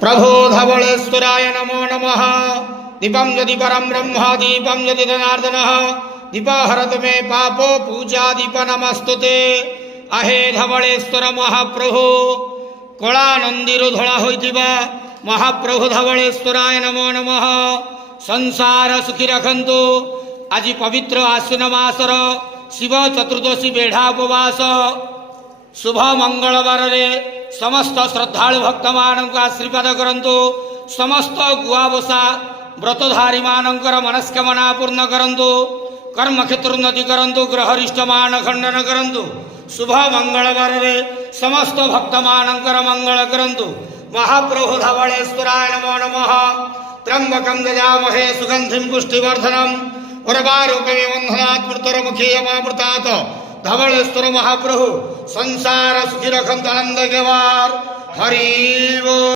प्रभो धवलेश्वराय नमो नमः। दीपं यदि परं ब्रह्म दीपं यदि जनार्दनः दीपहरतु मे पापो पूजा दीप नमस्तुते। आहे धवलेश्वर महाप्रभु कला नंदीरु धड़ा होइतिबा महाप्रभु धवलेश्वराय नमो नमः। संसार सुखी रखंतु। आज पवित्र आश्विन मासर शिव चतुर्दशी बेढ़ा उपवास शुभ मंगलवार रे समस्त श्रद्धालु भक्त मानक आशीर्वाद करंतु। समस्त गुआबसा व्रतधारी मानकर मनस्कामना पूर्ण करंतु। कर्म क्षेत्र उन्नति करंतु। ग्रहरिष्ठ मान खंडन करंतु। शुभ मंगलवार रे समस्त भक्त मानकर मंगल करंतु। महाप्रभु धवलेश्वराय नमो नमः। त्र्यंबकं यजामहे सुगंधिं पुष्टिवर्धनम् उर्वारुकमिव बन्धनात् मृत्युर्मुखे यमामृतात्। धवलेश्वर महाप्रभु संसार सुखी रखंत आनंद के वार हरि बोल।